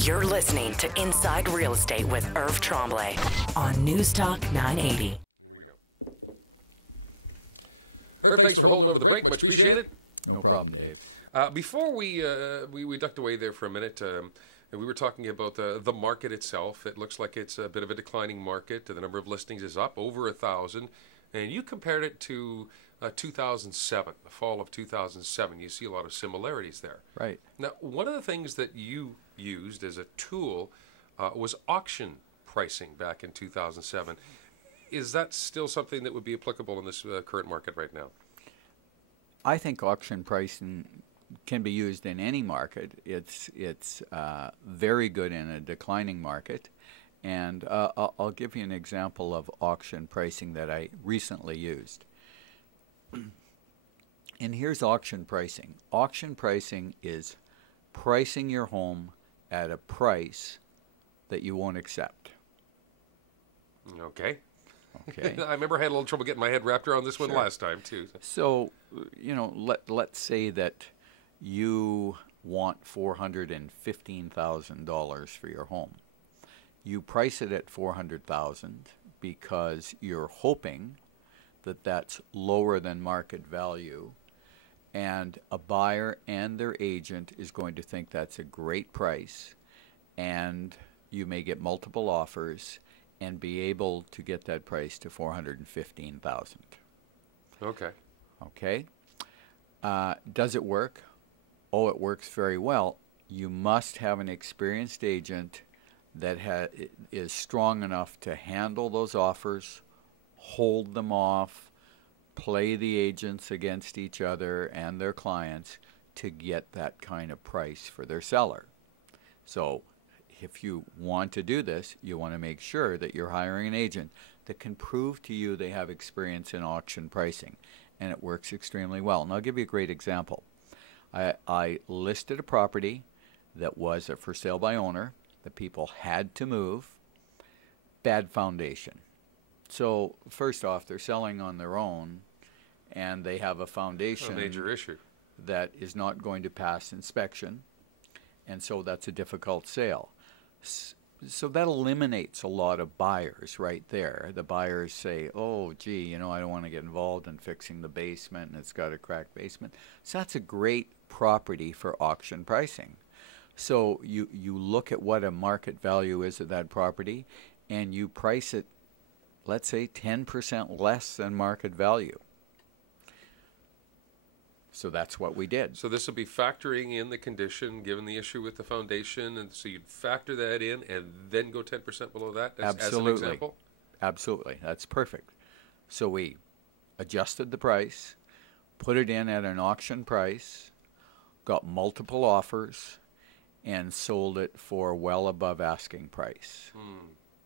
You're listening to Inside Real Estate with Irv Tremblay on Newstalk 980. Here we go. Irv, thanks for holding over the break. Much appreciated. No problem, Dave. Before we ducked away there for a minute, we were talking about the market itself. It looks like it's a bit of a declining market. The number of listings is up over 1,000, and you compared it to 2007, the fall of 2007. You see a lot of similarities there. Right. Now, one of the things that you used as a tool was auction pricing back in 2007. Is that still something that would be applicable in this current market right now? I think auction pricing can be used in any market. It's very good in a declining market. And I'll give you an example of auction pricing that I recently used. And here's auction pricing. Auction pricing is pricing your home at a price that you won't accept. Okay. Okay. I remember I had a little trouble getting my head wrapped around this one last time, too. So, let's say that you want $415,000 for your home. You price it at $400,000 because you're hoping that that's lower than market value, and a buyer and their agent is going to think that's a great price, and you may get multiple offers and be able to get that price to $415,000. Okay. Okay. Does it work? Oh, it works very well. You must have an experienced agent that is strong enough to handle those offers, hold them off, play the agents against each other and their clients to get that kind of price for their seller. So if you want to do this, you want to make sure that you're hiring an agent that can prove to you they have experience in auction pricing, and it works extremely well. And I'll give you a great example. I listed a property that was a for sale by owner. The people had to move. Bad foundation. So first off, they're selling on their own, and they have a foundation, a major issue, that is not going to pass inspection, and so that's a difficult sale. So that eliminates a lot of buyers right there. The buyers say, oh, gee, I don't want to get involved in fixing the basement, and it's got a cracked basement. So that's a great property for auction pricing. So you look at what a market value is of that property, and you price it, let's say, 10% less than market value. So that's what we did. So this will be factoring in the condition, given the issue with the foundation, and so you'd factor that in and then go 10% below that as an example? Absolutely. That's perfect. So we adjusted the price, put it in at an auction price, got multiple offers, and sold it for well above asking price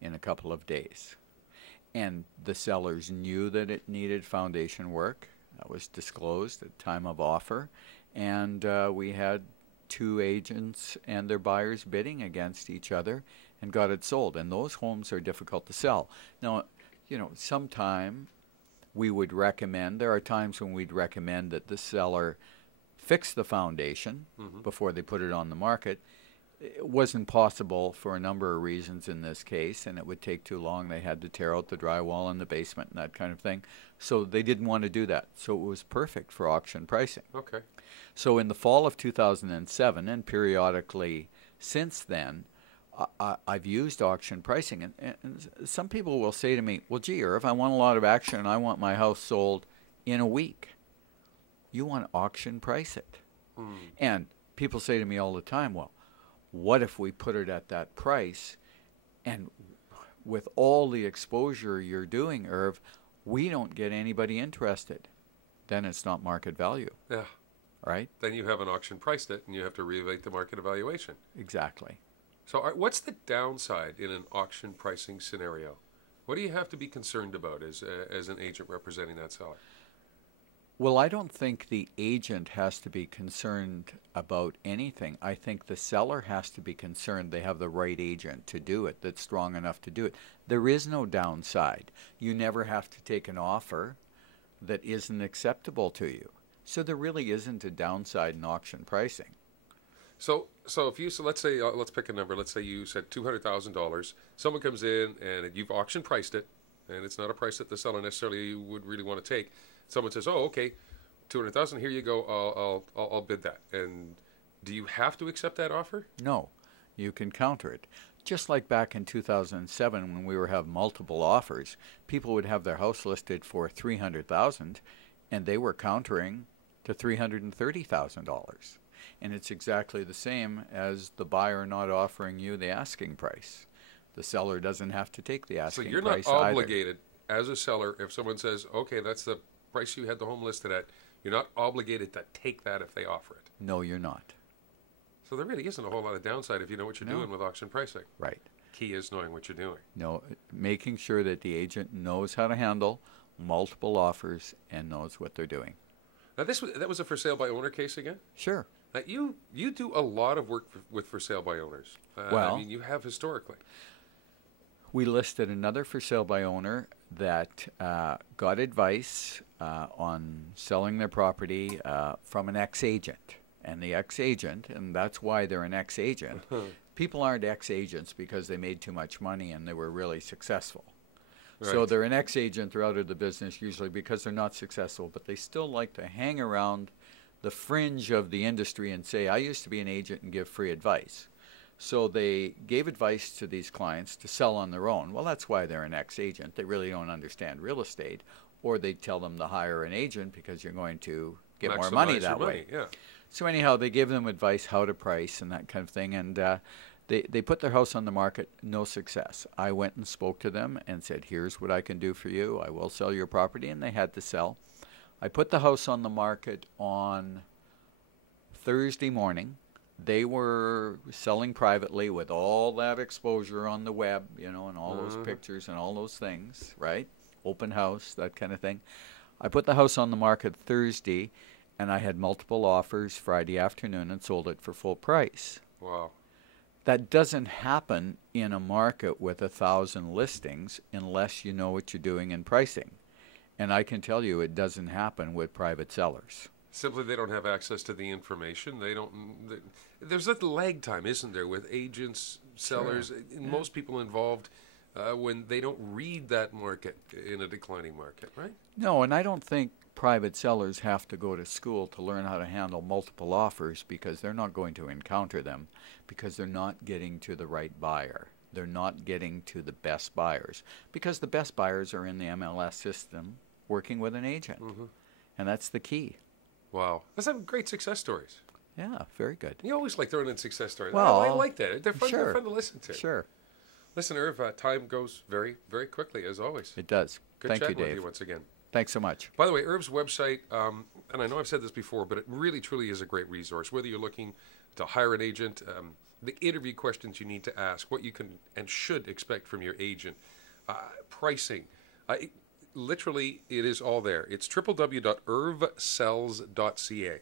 in a couple of days. And the sellers knew that it needed foundation work. That was disclosed at time of offer. And we had two agents and their buyers bidding against each other and got it sold. And those homes are difficult to sell. Now, sometime we would recommend, there are times when we'd recommend that the seller fix the foundation before they put it on the market. It wasn't possible for a number of reasons in this case, and it would take too long. They had to tear out the drywall in the basement and that kind of thing. So they didn't want to do that. So it was perfect for auction pricing. Okay. So in the fall of 2007 and periodically since then, I've used auction pricing. And some people will say to me, well, gee, Irv, I want a lot of action and I want my house sold in a week. You want to auction price it. And people say to me all the time, well, what if we put it at that price, and with all the exposure you're doing, Irv, we don't get anybody interested? Then it's not market value. Yeah. Right? Then you haven't auction priced it, and you have to reevaluate the market evaluation. Exactly. So what's the downside in an auction pricing scenario? What do you have to be concerned about as an agent representing that seller? Well, I don't think the agent has to be concerned about anything. I think the seller has to be concerned they have the right agent to do it, that's strong enough to do it. There is no downside. You never have to take an offer that isn't acceptable to you. So there really isn't a downside in auction pricing. So if you let's say let's pick a number. Let's say you said $200,000. Someone comes in and you've auction priced it, and it's not a price that the seller necessarily would really want to take. Someone says, "Oh, okay, 200,000. Here you go. I'll bid that." And do you have to accept that offer? No, you can counter it. Just like back in 2007 when we were having multiple offers, people would have their house listed for $300,000, and they were countering to $330,000. And it's exactly the same as the buyer not offering you the asking price. The seller doesn't have to take the asking price So you're not either. obligated as a seller if someone says, "Okay, that's the price you had the home listed at." You're not obligated to take that if they offer it. No, you're not. So there really isn't a whole lot of downside if you know what you're doing with auction pricing. Right. Key is knowing what you're doing. No, making sure that the agent knows how to handle multiple offers and knows what they're doing. Now that was a for sale by owner case again? Sure. Now you do a lot of work with for sale by owners. Well, I mean, you have historically. We listed another for sale by owner that got advice on selling their property from an ex-agent. And the ex-agent, and that's why they're an ex-agent. People aren't ex-agents because they made too much money and they were really successful. Right. So they're an ex-agent, they're out of the business usually because they're not successful, but they still like to hang around the fringe of the industry and say, "I used to be an agent and give free advice." So they gave advice to these clients to sell on their own. Well, that's why they're an ex-agent. They really don't understand real estate. Or they tell them to hire an agent because you're going to get more money that way. Yeah. So anyhow, they gave them advice how to price and that kind of thing. And they put their house on the market, no success. I went and spoke to them and said, "Here's what I can do for you. I will sell your property." And they had to sell. I put the house on the market on Thursday morning. They were selling privately with all that exposure on the web, and all those pictures and all those things, right? Open house, that kind of thing. I put the house on the market Thursday, and I had multiple offers Friday afternoon and sold it for full price. Wow. That doesn't happen in a market with 1,000 listings unless you know what you're doing in pricing. And I can tell you it doesn't happen with private sellers. Simply, they don't have access to the information. There's a lag time, isn't there, with agents, sellers, and most people involved when they don't read that market in a declining market, right? No, and I don't think private sellers have to go to school to learn how to handle multiple offers because they're not going to encounter them because they're not getting to the right buyer. They're not getting to the best buyers because the best buyers are in the MLS system working with an agent. And that's the key. Wow. That's some great success stories. Yeah, very good. You always like throwing in success stories. Well, I like that. They're fun, sure. they're fun to listen to. Sure. Listen, Irv, time goes very, very quickly, as always. It does. Good Thank you, chatting with Dave. you once again. Thanks so much. By the way, Irv's website, and I know I've said this before, but it really, truly is a great resource. Whether you're looking to hire an agent, the interview questions you need to ask, what you can and should expect from your agent, pricing. Literally, it is all there. It's www.irvsells.ca.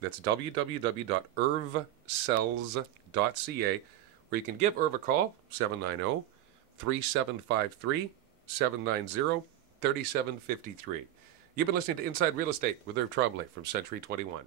That's www.irvsells.ca, where you can give Irv a call, 790-3753-790-3753. You've been listening to Inside Real Estate with Irv Tremblay from Century 21.